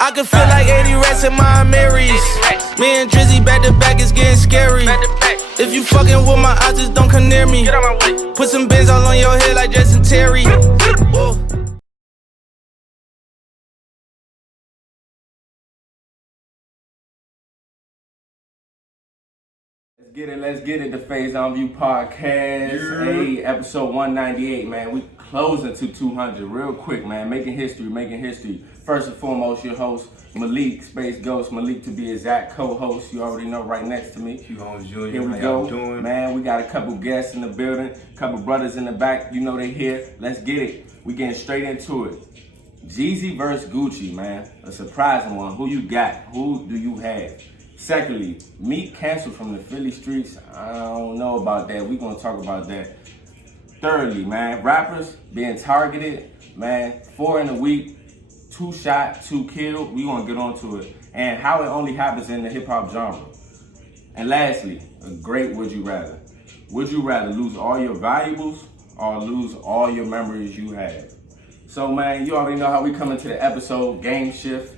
I can feel like 80 rats in my Marys. Me and Jeezy back to back, it's getting scary. If you fucking with my eyes, just don't come near me. Put some bins all on your head like Jason Terry. Whoa. Let's get it. The Faison View podcast. Hey, episode 198, man. We closing to 200 real quick, man. Making history. First and foremost, your host, Malik, Space Ghost, Malik to be exact, co-host. You already know, right next to me. Here we go, man. We got a couple guests in the building, couple brothers in the back. You know they here. Let's get it. We getting straight into it. Jeezy versus Gucci, man. A surprising one. Who you got? Who do you have? Secondly, Meek canceled from the Philly streets. I don't know about that. We're going to talk about that. Thirdly, man, rappers being targeted, man, 4 in a week, 2 shot, 2 killed. We going to get onto it. And how it only happens in the hip-hop genre. And lastly, a great would you rather. Would you rather lose all your valuables or lose all your memories you have? So, man, you already know how we come into the episode. Game shift.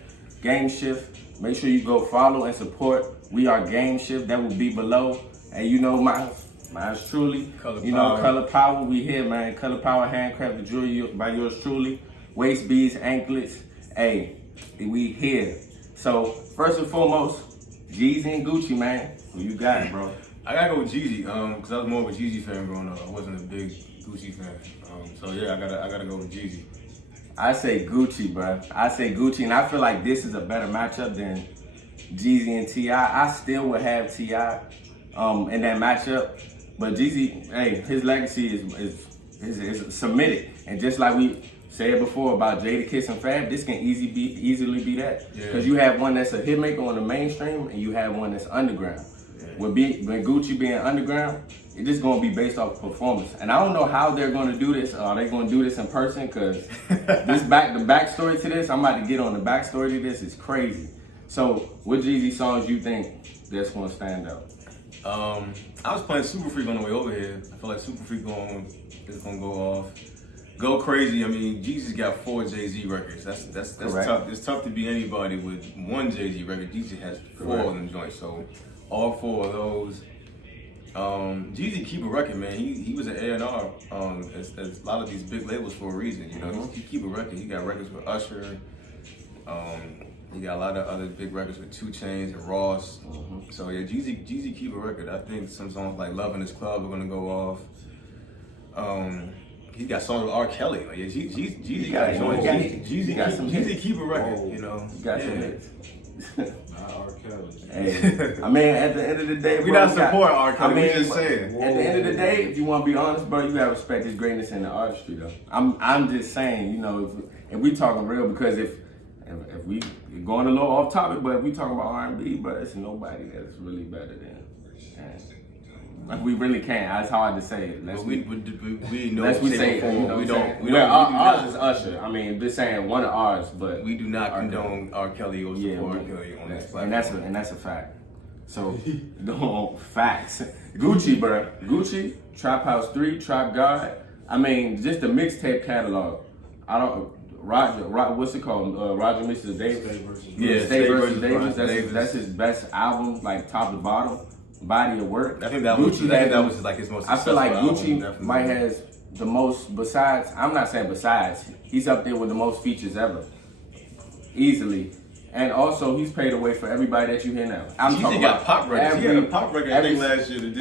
Make sure you go follow and support. We are Game Shift. That will be below. And you know, mine's truly. Color Power. We here, man. Color Power handcrafted jewelry by yours truly. Waist beads, anklets. Hey, we here. So first and foremost, Jeezy and Gucci, man. Who you got, bro? I gotta go with Jeezy, cause I was more of a Jeezy fan growing up. I wasn't a big Gucci fan. So yeah, I gotta go with Jeezy. I say Gucci, bro. And I feel like this is a better matchup than Jeezy and T.I. I still would have T.I. In that matchup, but Jeezy, hey, his legacy is submitted, and just like we said before about Jadakiss and Fab, this can easily be that, because you have one that's a hitmaker on the mainstream, and you have one that's underground. When Gucci being underground, it's just going to be based off performance. And I don't know how they're going to do this. Are they going to do this in person? Because the backstory to this, I'm about to get on the backstory to this, is crazy. So what Jeezy songs you think that's going to stand out? I was playing Super Freak on the way over here. I feel like Super Freak is going to go off. Go crazy. I mean, Jeezy's got 4 Jay-Z records. That's tough. It's tough to be anybody with 1 Jay-Z record. Jeezy has 4 of them joints. So all 4 of those. Jeezy keep a record, man. He was an A&R as a lot of these big labels for a reason, you know. He keep a record. He got records with Usher. He got a lot of other big records with 2 Chainz and Ross. So yeah, Jeezy keep a record. I think some songs like "Love in This Club" are gonna go off. He got songs with R. Kelly. Like, yeah, Jeezy got joints. Jeezy keep a record, you know. He got some hits. Not R. Kelly. Hey, I mean, at the end of the day, we not support R. Kelly. We just saying. At the end of the day, if you want to be honest, bro, you gotta respect his greatness in the artistry, though. I'm just saying, you know, if we talking real, because if we going a little off topic, but if we talking about R&B, but it's nobody that's really better than. Like, we really can't. That's hard to say it. We know. Let's we say it. You know, we don't. Ours is Usher. I mean, just saying one of ours, but we do not condone R. Kelly or support R. Kelly on this platform. And that's a fact. So, facts. Gucci, bro. Gucci, Trap House 3, Trap God. I mean, just the mixtape catalog. What's it called? Roger Mr. Davis. State versus Davis. That's his best album, like top to bottom. Body of work. I think that was like his most successful. I feel like Gucci album, might has the most, besides, I'm not saying besides, he's up there with the most features ever. Easily. And also, he's paid away for everybody that you hear now. I'm talking about pop records. He had a pop record I think last year to do.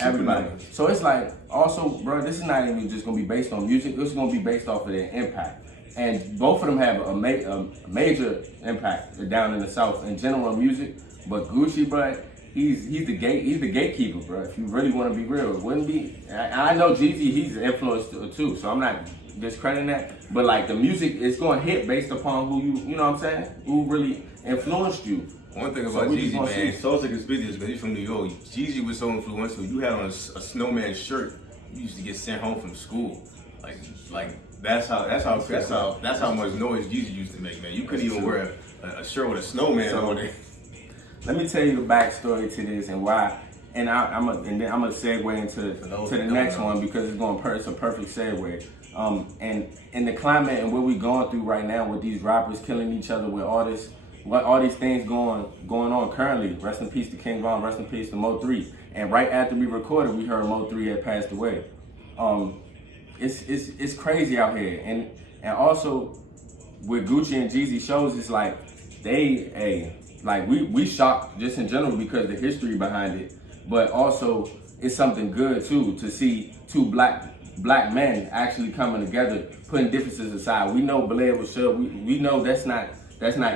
Everybody. So it's like, also, bro, this is not even just going to be based on music. This is going to be based off of their impact. And both of them have a major impact down in the South in general music. But Gucci, bro, He's the gatekeeper, bro. If you really want to be real, it wouldn't be. I know Jeezy, he's influenced too, so I'm not discrediting that. But like the music is going to hit based upon who you know what I'm saying? Who really influenced you. One thing about Jeezy, man, Soul's Conspicuous, because he's from New York. Jeezy was so influential. You had on a snowman shirt. You used to get sent home from school. Like that's how much noise Jeezy used to make, man. You couldn't even wear a shirt with a snowman on it. Let me tell you the backstory to this and why, and then I'm gonna segue into the next one, because it's a perfect segue. And in the climate and what we going through right now with these rappers killing each other with all these things going on currently. Rest in peace to King Von, rest in peace to Mo3. And right after we recorded, we heard Mo3 had passed away. It's crazy out here. And also with Gucci and Jeezy shows, it's like we shocked just in general because the history behind it. But also it's something good too to see two black men actually coming together, putting differences aside. We know Blair was sure. We know that's not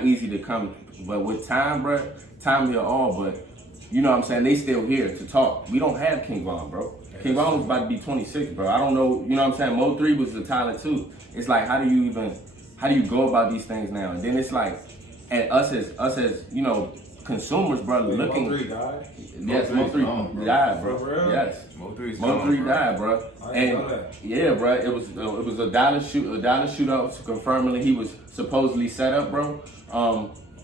easy to come. But with time, bro, time heal all. But you know what I'm saying? They still here to talk. We don't have King Von, bro. King Von was about to be 26, bro. I don't know. You know what I'm saying? Mo3 was a talent too. It's like how do you go about these things now? And then it's like, and us as you know, consumers, bro, looking. Mo3 died? Yes, Mo3 died, bro. For real? Yes, Mo3 died, bro. I didn't know that. Yeah, bro, it was a dollar shootout. Confirmingly, he was supposedly set up, bro.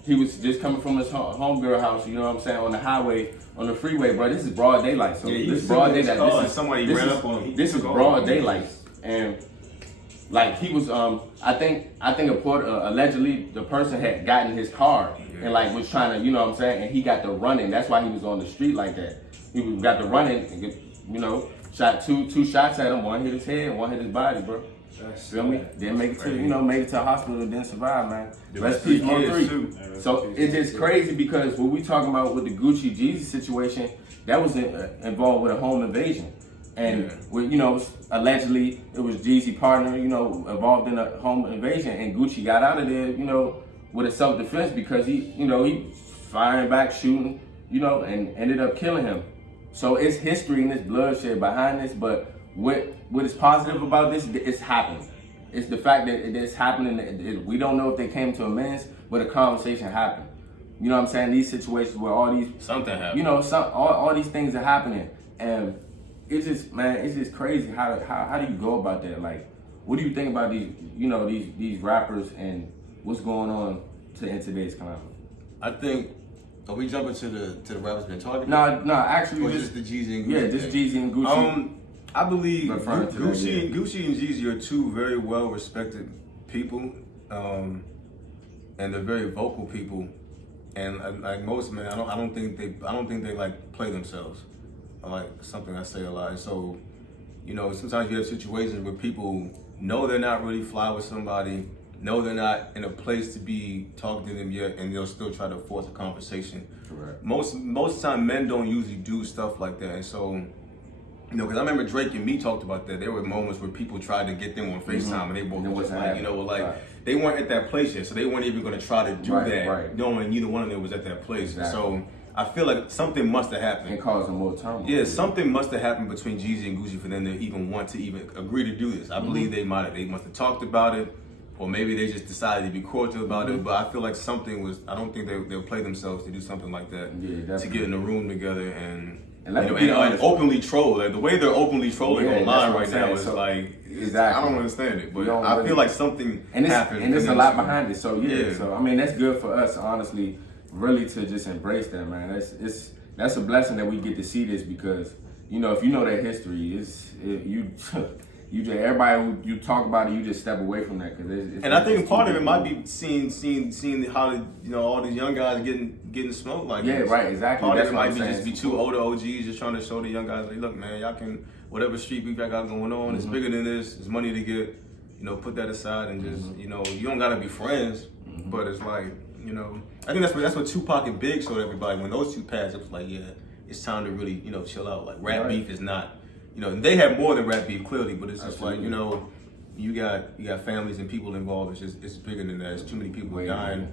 He was just coming from his homegirl house. You know what I'm saying, on the highway, on the freeway, bro. This is broad daylight. So Yeah, this is broad daylight. Somebody ran up on him. This is broad daylight, and like he was, I think allegedly the person had gotten his car and like was trying to, you know what I'm saying, and he got the running. That's why he was on the street like that. Got the running, and you know, shot two shots at him. One hit his head, one hit his body, bro. Feel me? Didn't make it to made it to the hospital, didn't survive, man. Rest in peace, Mo3. So it's just crazy because what we talking about with the Gucci Jeezy situation, that was involved with a home invasion. And with, you know, allegedly it was Jeezy partner, you know, involved in a home invasion, and Gucci got out of there, you know, with a self-defense because he firing back, shooting, you know, and ended up killing him. So it's history and it's bloodshed behind this, but what is positive about this? It's happening. It's the fact that it's happening. We don't know if they came to amends, but a conversation happened. You know what I'm saying? These situations where all these something happened. You know, all these things are happening, and it's just crazy. How do you go about that? Like, what do you think about these rappers and what's going on in today's climate? I think. Are we jumping to the rappers been talking about? No, actually, or just the Jeezy and Gucci. Yeah, just Jeezy and Gucci. I believe Gucci and Jeezy are two very well respected people, and they're very vocal people. And like most men, I don't think they like play themselves. Like something I say a lot. So, you know, sometimes you have situations where people know they're not really fly with somebody, know they're not in a place to be talking to them yet, and they'll still try to force a conversation. Correct. Most of the time, men don't usually do stuff like that, and so, you know, because I remember Drake and Meek talked about that. There were moments where people tried to get them on FaceTime, and they both were just like, you know, like they weren't at that place yet, so they weren't even going to try to do that, knowing neither one of them was at that place. Exactly. So I feel like something must have happened. And causing more turmoil. Yeah, something must have happened between Jeezy and Gucci for them to even want to even agree to do this. I believe they must have talked about it, or maybe they just decided to be cordial about it. But I feel like something was. I don't think they'll play themselves to do something like that. Yeah, to get in a room together and honest, openly troll. Like the way they're openly trolling online right now is so, like exactly. I don't understand it, but I feel like something happened. And there's a lot behind it. So yeah, so I mean that's good for us, honestly, really to just embrace that, man. That's a blessing that we get to see this because, you know, if you know that history, you just everybody who you talk about it, you just step away from that because and I think part of it might be seeing how all these young guys getting smoked like this. Right, exactly. Part That's of it what might I'm be saying. just be two older OGs just trying to show the young guys like, look, man, y'all can whatever street beef I got going on, it's bigger than this. It's money to get. You know, put that aside and just you know, you don't gotta be friends, but it's like, you know, I think that's what Tupac and Big showed everybody when those two passed. It was like, yeah, it's time to really, you know, chill out. Like rap beef is not. You know, they have more than rap beef clearly, but it's just like, you know, you got families and people involved. It's bigger than that. It's too many people dying.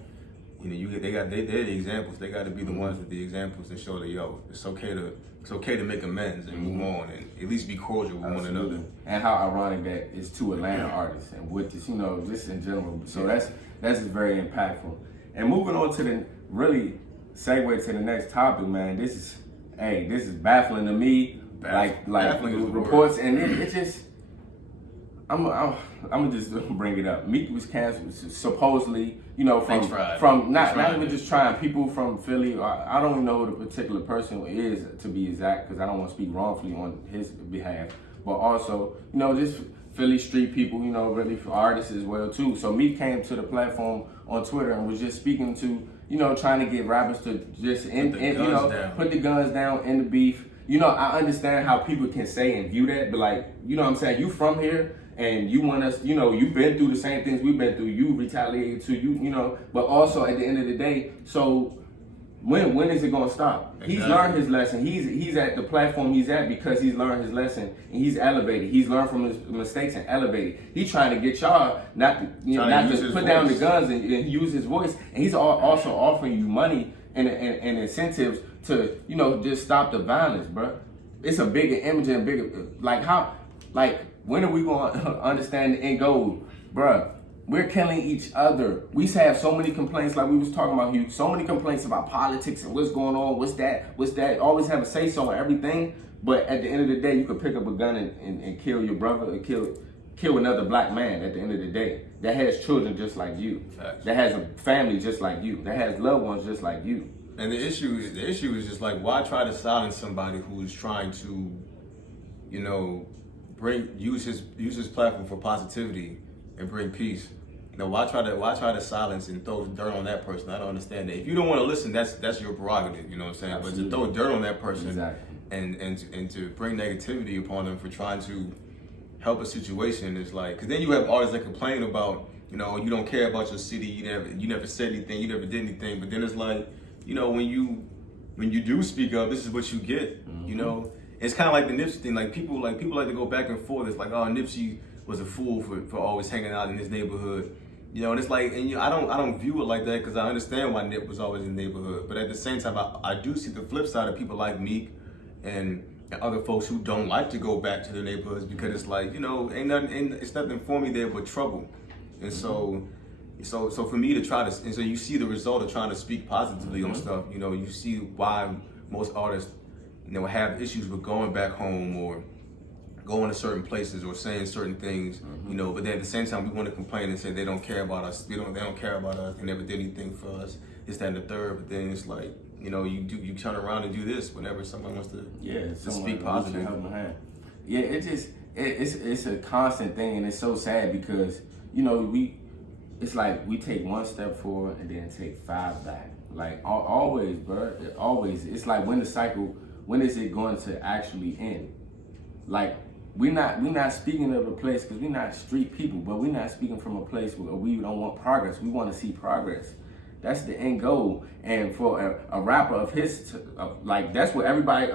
You know, they're the examples. They got to be the ones with the examples and show that it's okay to make amends and move on and at least be cordial with one another. And how ironic that it's two Atlanta artists and with this, you know, just in general. So that's just very impactful. And moving on to the really segue to the next topic, man. This is baffling to me. Like reports, and it's just I'm gonna just bring it up. Meek was canceled supposedly, you know, from not even just trying people from Philly. I don't even know who the particular person is to be exact because I don't want to speak wrongfully on his behalf. But also, you know, just Philly street people, you know, really for artists as well too. So Meek came to the platform on Twitter and was just speaking to, you know, trying to get rappers to just put the guns down in the beef. You know, I understand how people can say and view that, but like, you know what I'm saying, you from here and you want us, you know, you've been through the same things we've been through, you retaliated to, you know, but also at the end of the day, so when is it gonna stop? Exactly. He's learned his lesson. He's at the platform he's at because he's learned his lesson and he's elevated. He's learned from his mistakes and elevated. He's trying to get y'all not to put down the guns and use his voice. And he's also offering you money and incentives to, you know, just stop the violence, bro. It's a bigger image and bigger, when are we gonna understand the end goal, bro? We're killing each other. We have so many complaints, like we was talking about, Hugh, so many complaints about politics and what's going on, what's that, always have a say-so on everything. But at the end of the day, you could pick up a gun and kill your brother or kill another black man at the end of the day that has children just like you, that has a family just like you, that has loved ones just like you. And the issue is just like, why try to silence somebody who is trying to, you know, use his platform for positivity and bring peace? You know, why try to silence and throw dirt on that person? I don't understand that. If you don't want to listen, that's your prerogative. You know what I'm saying? Absolutely. But to throw dirt on that person, exactly, and to bring negativity upon them for trying to help a situation is like, because then you have artists that complain about, you know, you don't care about your city, you never said anything, you never did anything. But then it's like, you know, when you do speak up, this is what you get. Mm-hmm. You know, it's kind of like the Nipsey thing. Like people like to go back and forth. It's like, oh, Nipsey was a fool for always hanging out in his neighborhood. You know, and it's like, and you know, I don't view it like that because I understand why Nip was always in the neighborhood. But at the same time, I do see the flip side of people like Meek and other folks who don't like to go back to their neighborhoods because it's like, you know, it's nothing for me there but trouble. And so for me to try to, and so you see the result of trying to speak positively on stuff. You know, you see why most artists, you know, have issues with going back home or going to certain places or saying certain things, you know, but then at the same time we want to complain and say they don't care about us. They don't care about us. They never did anything for us. This, that, and the third. But then it's like, you know, you turn around and do this whenever someone wants to speak positive. Yeah, it's a constant thing, and it's so sad because, you know, it's like we take one step forward and then take 5 back. Like always, bro. Always. It's like when is it going to actually end? Like we're not speaking of a place because we're not street people, but we're not speaking from a place where we don't want progress. We want to see progress. That's the end goal. And for a rapper of his, like that's what everybody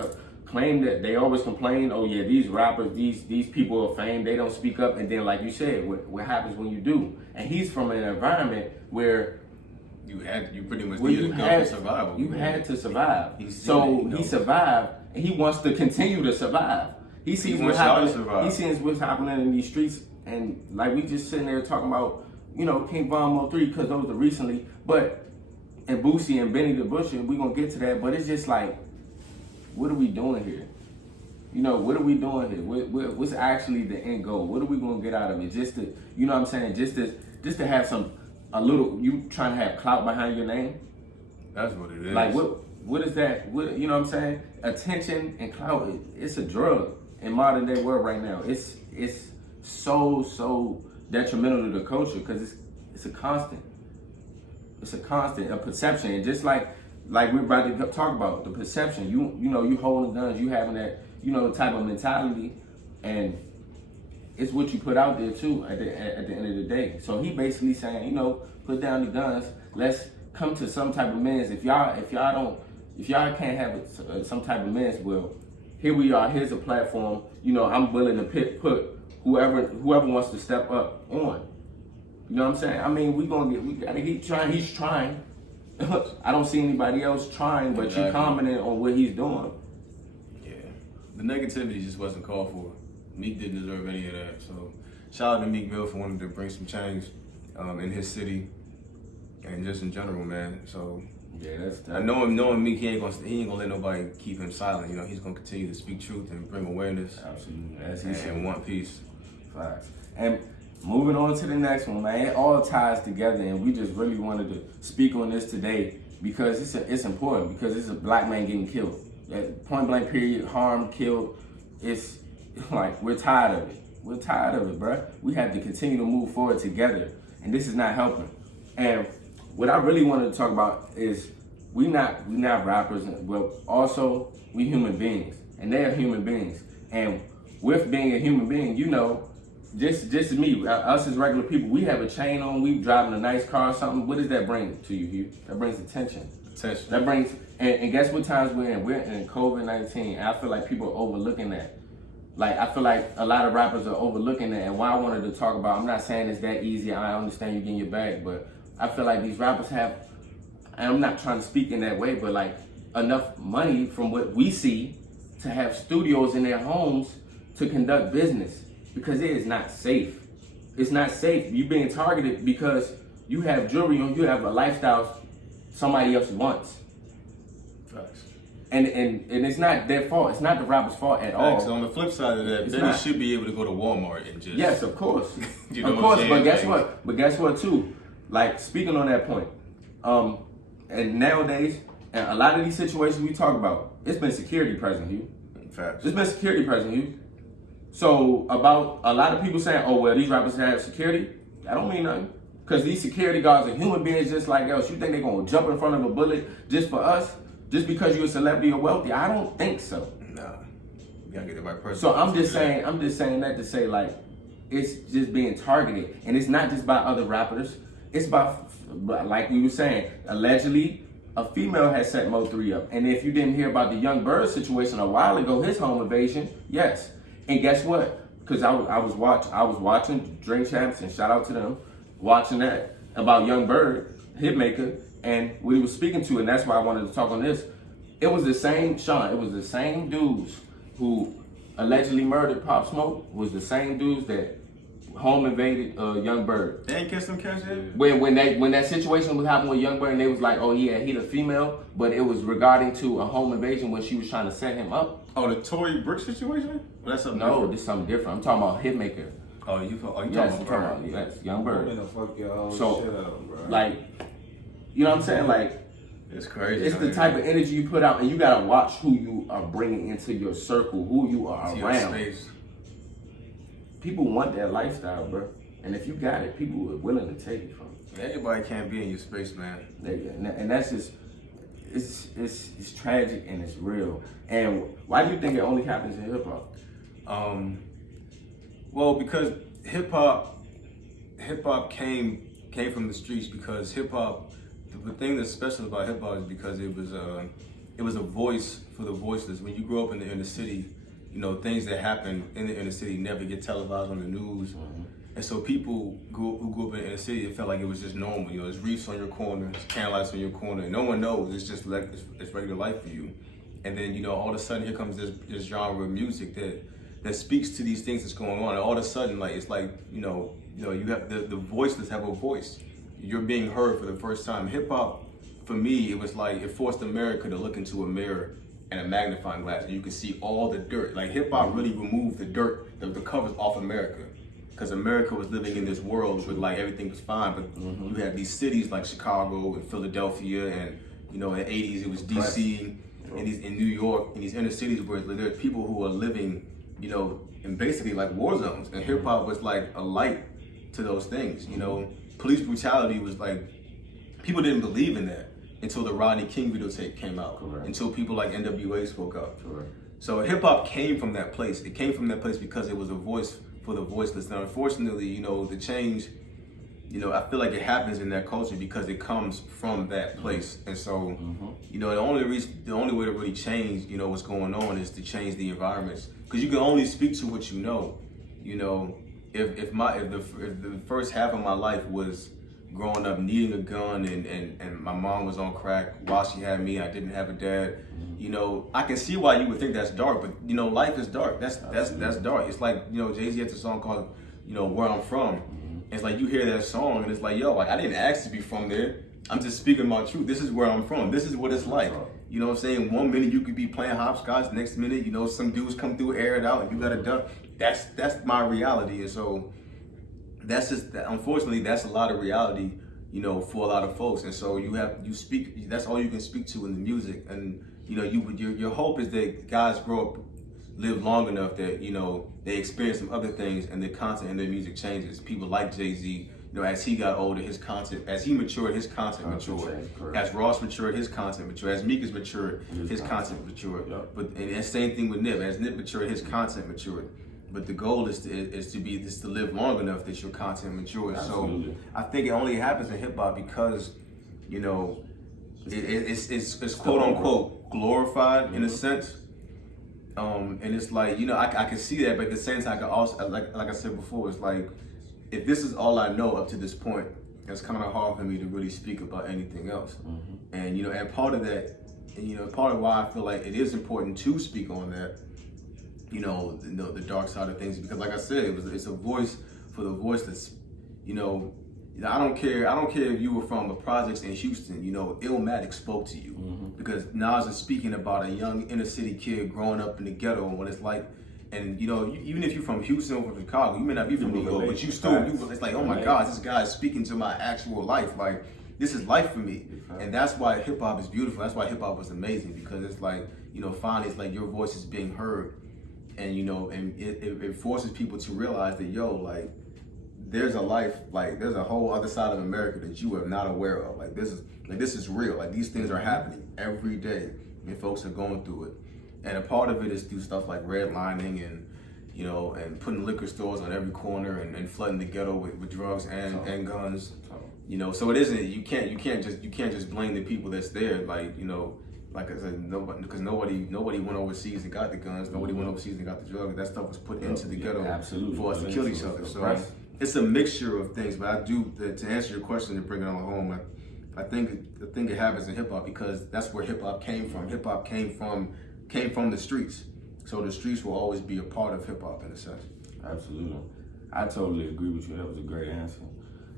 claim that they always complain. Oh yeah, these rappers, these people of fame, they don't speak up. And then like you said, what happens when you do? And he's from an environment where you pretty much needed to go for survival. You had to survive. He survived, and he wants to continue to survive. He sees what's happening. He sees what's happening in these streets, and like we just sitting there talking about, you know, King Von 3 because those are recently, but and Boosie and Benny the Butcher, we gonna get to that. But it's just like, what are we doing here? You know, what are we doing here? What's actually the end goal? What are we gonna get out of it? Just to, you know what I'm saying? Just to have you trying to have clout behind your name? That's what it is. Like what is that? What, you know what I'm saying? Attention and clout, it's a drug in modern day world right now. It's so detrimental to the culture because it's a constant. It's a constant, a perception. And just like we're about to talk about, the perception, you know, you holding guns, you having that, you know, type of mentality, and it's what you put out there too at the end of the day. So he basically saying, you know, put down the guns, let's come to some type of amends. If y'all can't have some type of amends, well, here we are, here's a platform, you know, I'm willing to put whoever wants to step up on. You know what I'm saying? I mean, we gotta keep trying. He's trying. I don't see anybody else trying, but you commenting on what he's doing. Yeah, the negativity just wasn't called for. Meek didn't deserve any of that. So shout out to Meek Mill for wanting to bring some change in his city and just in general, man. So yeah, that's knowing Meek, he ain't gonna let nobody keep him silent. You know, he's gonna continue to speak truth and bring awareness. Absolutely, and want peace. Facts. And moving on to the next one, man. It all ties together, and we just really wanted to speak on this today because it's important because it's a black man getting killed. Point blank period, harmed, killed. It's like we're tired of it. We're tired of it, bro. We have to continue to move forward together, and this is not helping. And what I really wanted to talk about is we not rappers, but also we human beings, and they are human beings. And with being a human being, you know, just me, us as regular people, we have a chain on, we driving a nice car or something. What does that bring to you, Hugh? That brings attention. That brings, and guess what times we're in? We're in COVID-19, and I feel like people are overlooking that. Like, I feel like a lot of rappers are overlooking that, and why I wanted to talk about, I'm not saying it's that easy, I understand you getting your bag, but I feel like these rappers have, and I'm not trying to speak in that way, but like enough money from what we see to have studios in their homes to conduct business, because it is not safe. It's not safe. You're being targeted because you have jewelry on, you have a lifestyle somebody else wants. Facts. And it's not their fault. It's not the rapper's fault at all. So on the flip side of that, Benny should be able to go to Walmart and just... Yes, of course. You know of course, what but saying? guess what? But guess what too? Like, speaking on that point, and nowadays, and a lot of these situations we talk about, it's been security present, Hugh. Facts. It's been security present, Hugh. So about a lot of people saying, oh, well, these rappers have security, that don't mean nothing. Because these security guards are human beings just like us. You think they're going to jump in front of a bullet just for us? Just because you're a celebrity or wealthy? I don't think so. Nah. You gotta get the right person. So I'm just saying that to say, like, it's just being targeted. And it's not just by other rappers. It's by, like we were saying, allegedly, a female has set Mo3 up. And if you didn't hear about the Young Bird situation a while ago, his home invasion, yes. And guess what? Because I was watching Drink Champs, and shout out to them, watching that about Young Bird, Hitmaker, and what he was speaking to, and that's why I wanted to talk on this. It was the same, Sean, it was the same dudes who allegedly murdered Pop Smoke, was the same dudes that home invaded Young Bird. They ain't catch them cash yet? When that situation was happening with Young Bird, and they was like, oh yeah, he the female, but it was regarding to a home invasion when she was trying to set him up. Oh, the Tory Brick situation? Well, that's something No, different. this is something different. I'm talking about Hitmaker. Oh, you talking Yes, about I'm talking about, yes, Young Bird. I'm gonna fuck your whole So, shit up, bro. like, you know what I'm saying? Like, It's crazy. it's the type of energy you put out, and you gotta watch who you are bringing into your circle, who you are It's your around. space. People want that lifestyle, bro. And if you got it, people are willing to take it from you. Everybody can't be in your space, man. And that's just, it's tragic and it's real. And why do you think it only happens in hip hop? Well, because hip hop came from the streets, because hip hop, the thing that's special about hip hop is because it was a voice for the voiceless. When you grow up in the inner city, you know, things that happen in the inner city never get televised on the news. Mm-hmm. And so people who grew up in the inner city, it felt like it was just normal. You know, there's reefs on your corner, there's candlelights on your corner, and no one knows. It's just like it's regular life for you. And then, you know, all of a sudden here comes this genre of music that speaks to these things that's going on. And all of a sudden, like, it's like, you know, you have the voiceless have a voice. You're being heard for the first time. Hip hop, for me, it was like it forced America to look into a mirror and a magnifying glass, and you could see all the dirt. Like, hip hop really removed the dirt, the covers off America. Because America was living in this world where, like, everything was fine, but you had these cities like Chicago and Philadelphia, and, you know, in the 80s it was DC, and in New York, in these inner cities where there's people who are living, you know, in basically like war zones. And hip hop was like a light to those things, you know. Police brutality was like, people didn't believe in that until the Rodney King videotape came out. Correct. Until people like NWA spoke up. Correct. So hip hop came from that place. It came from that place because it was a voice for the voiceless. Now, unfortunately, you know, the change, you know, I feel like it happens in that culture because it comes from that place. And so, you know, the only way to really change, you know, what's going on is to change the environments. Because you can only speak to what you know. You know, if the first half of my life was growing up needing a gun and my mom was on crack while she had me, I didn't have a dad. You know, I can see why you would think that's dark, but you know, life is dark. That's dark. It's like, you know, Jeezy has a song called, you know, Where I'm From. It's like you hear that song and it's like, yo, like I didn't ask to be from there. I'm just speaking my truth. This is where I'm from. This is what it's like. You know what I'm saying? 1 minute you could be playing hopscotch, next minute, you know, some dudes come through, air it out, and you got a duck. That's my reality. And so that's just, unfortunately, that's a lot of reality, you know, for a lot of folks. And so you speak, that's all you can speak to in the music. And, you know, your hope is that guys grow up live long enough that, they experience some other things and the content in their music changes. People like Jay-Z, as he got older, his content, as he matured, his content matured. As Ross matured, his content matured. As Meek has matured, his content matured. Yep. And the same thing with Nip. As Nip matured, his content matured. But the goal is to live long enough that your content matures. Absolutely. So I think it only happens in hip hop because, it's quote unquote glorified in a sense. And it's like, I can see that, but at the same time, I can also, like I said before, it's like, if this is all I know up to this point, it's kind of hard for me to really speak about anything else. Mm-hmm. And, and part of that, part of why I feel like it is important to speak on that, the dark side of things, because like I said, it's a voice for the voiceless. I don't care if you were from the projects in Houston, Illmatic spoke to you. Mm-hmm. Because Nas is speaking about a young inner city kid growing up in the ghetto and what it's like. And even if you're from Houston or from Chicago, you may not be from New York, but it's like, oh my God, this guy is speaking to my actual life. Like, this is life for me. And that's why hip hop is beautiful. That's why hip hop was amazing, because it's like, finally it's like your voice is being heard. And, and it forces people to realize that, there's a life, there's a whole other side of America that you are not aware of. This is real. These things are happening every day, and folks are going through it. And a part of it is through stuff like redlining and, and putting liquor stores on every corner and flooding the ghetto with drugs and guns. So it isn't. You can't just blame the people that's there. Like I said, because nobody went overseas and got the guns. Nobody went overseas and got the drugs. That stuff was put into the ghetto for us to kill each other. So it's a mixture of things. But I do, to answer your question and bring it on home, I think it happens in hip hop because that's where hip hop came from. Hip hop came from the streets. So the streets will always be a part of hip hop in a sense. Absolutely. I totally agree with you. That was a great answer.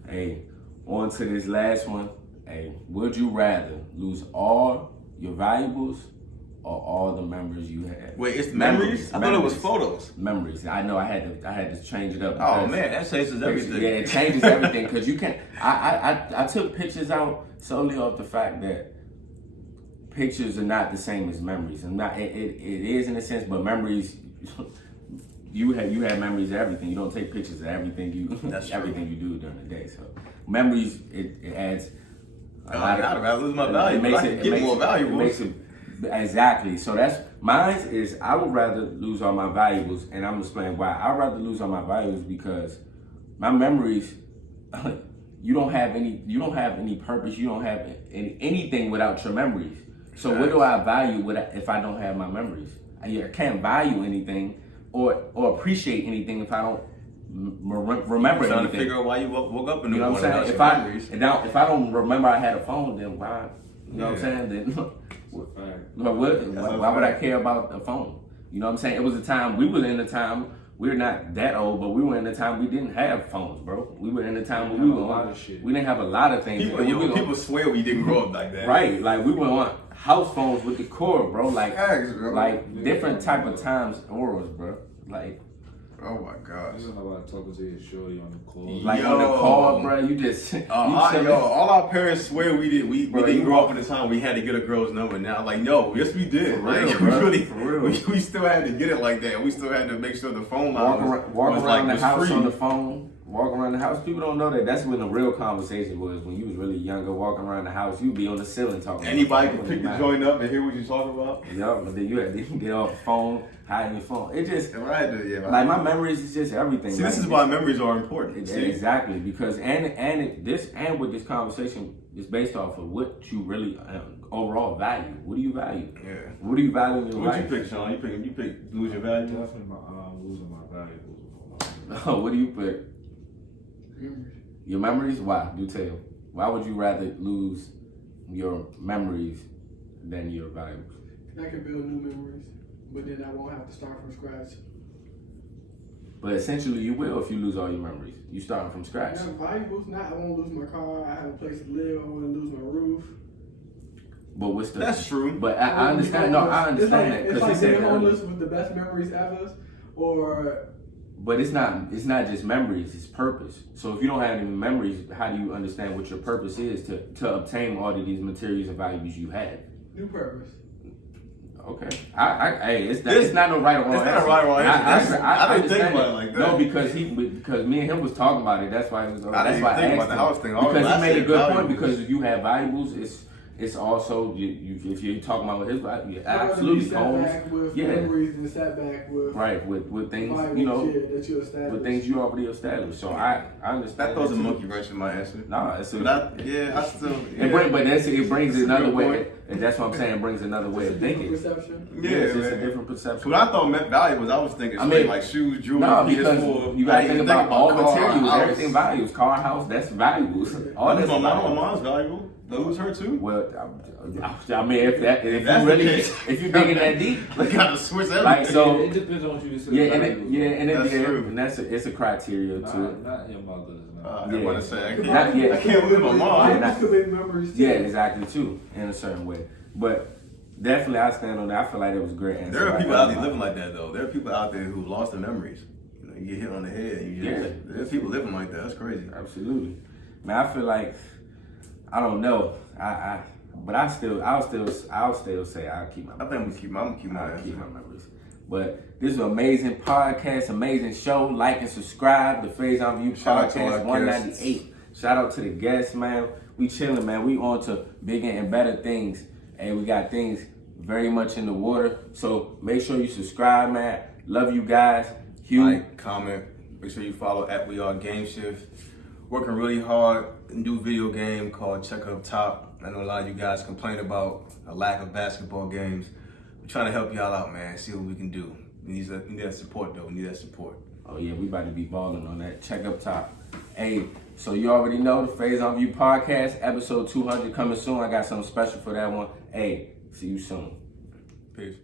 Hey, on to this last one. Hey, would you rather lose all your valuables or all the memories you had? Wait, it's memories? I thought it was photos. Memories. I know I had to change it up. Oh man, that changes everything. Yeah, it changes everything because you can't. I took pictures out solely off the fact that pictures are not the same as memories. And it is in a sense, but memories. You have memories of everything. You don't take pictures of everything you do during the day. So memories, it adds. I lose my value. It makes it more valuable. Exactly. So that's mine. Is I would rather lose all my valuables, and I'm gonna explain why. I'd rather lose all my valuables because my memories. You don't have any purpose. You don't have anything without your memories. So what do I value if I don't have my memories? I can't value anything or appreciate anything if I don't remember anything. Trying to figure out why you woke up in the morning. If I don't remember I had a phone, then why? You know what I'm saying? Then why would I care about a phone? You know what I'm saying? It was a time we're not that old, but we were in a time we didn't have phones, bro. We were in a time where we didn't have a lot of things. People swear we didn't grow up like that. Right, we were on house phones with the cord, bro. Different type of times, auras, bro. Oh my gosh. You know about talking to your shorty on the call. On the call, bro, you just all our parents swear we didn't grow up in the time we had to get a girl's number. Now, no, yes we did. We still had to get it like that. We still had to make sure the phone line walk around the house on the phone. Walk around the house. People don't know that. That's when the real conversation was. When you was really younger, walking around the house, you'd be on the ceiling talking. Anybody could pick the joint up and hear what you're talking about. Yeah, but then you had to get off the phone, hide your phone. It just my memories is just everything. See, this is why memories are important. Exactly, because with this conversation is based off of what you really overall value. What do you value? Yeah. What do you value in your life? What you pick, Sean? You pick lose your value? Definitely losing my valuables. What do you pick? Your memories? Why? Do tell. Why would you rather lose your memories than your valuables? I can build new memories, but then I won't have to start from scratch. But essentially, you will if you lose all your memories. You starting from scratch. Yeah, valuables. I won't lose my car. I have a place to live. I won't lose my roof. But that's true. But I understand. No, I understand that because it's like being homeless with the best memories ever, or. But it's not just memories, it's purpose. So if you don't have any memories, how do you understand what your purpose is to obtain all of these materials and values you have? New purpose. Okay. It's not no right or wrong. It's not a right or wrong answer. I didn't think understand about it like that. No, because me and him was talking about it. That's why he was. That's why I think asked about the house him. thing. Because he made a good point. Valuables. Because if you have valuables, it's also if you're talking about his value, absolutely homes. With Yeah. memories and sat back with With things violence, that you established. with things you already established. So I understand. That throws a too. monkey wrench in my answer. Nah, it's a. I still. Yeah. But it brings That's a another good way, point. and that's what I'm saying. It brings another way of thinking. Perception. Yeah, it's man. a different perception. When I thought meant valuables, I was thinking like shoes, jewelry, No, because PS4. you gotta I didn't think about all car, materials, house. everything values. Car, house, that's valuables. All that's My valuable. mom's valuable. Lose her too. Well, I mean, if that's you the really, case. if you digging that deep, They got to switch everything. like so, It depends on what you consider. That's true. and it's a criteria too. Not your mother's. I didn't want to say Not I can't lose my mom. Yeah, I create memories too. Yeah, exactly too, in a certain way. But definitely, I stand on that. I feel like it was a great answer. There are people out there living like that though. There are people out there who lost their memories. You know, you get hit on the head. And there's people living like that. That's crazy. Absolutely, man. I feel like I don't know. But I'll still say I'll keep my. I think I'm gonna keep my I'll answer. keep my memories. But this is an amazing podcast, amazing show. Like and subscribe. The Faison View Shout out to Podcast our 198. Shout out to the guests, man. We chilling, man. We on to bigger and better things, and we got things very much in the water. So make sure you subscribe, man. Love you guys. Hugh. Like, comment. Make sure you follow at We Are Game Shift. Working really hard. New video game called Check Up Top. I know a lot of you guys complain about a lack of basketball games. We're trying to help y'all out, man. See what we can do. We need that support, though. We need that support. Oh yeah, we about to be balling on that. Check Up Top. Hey, so you already know the Faison View Podcast, episode 200 coming soon. I got something special for that one. Hey, see you soon. Peace.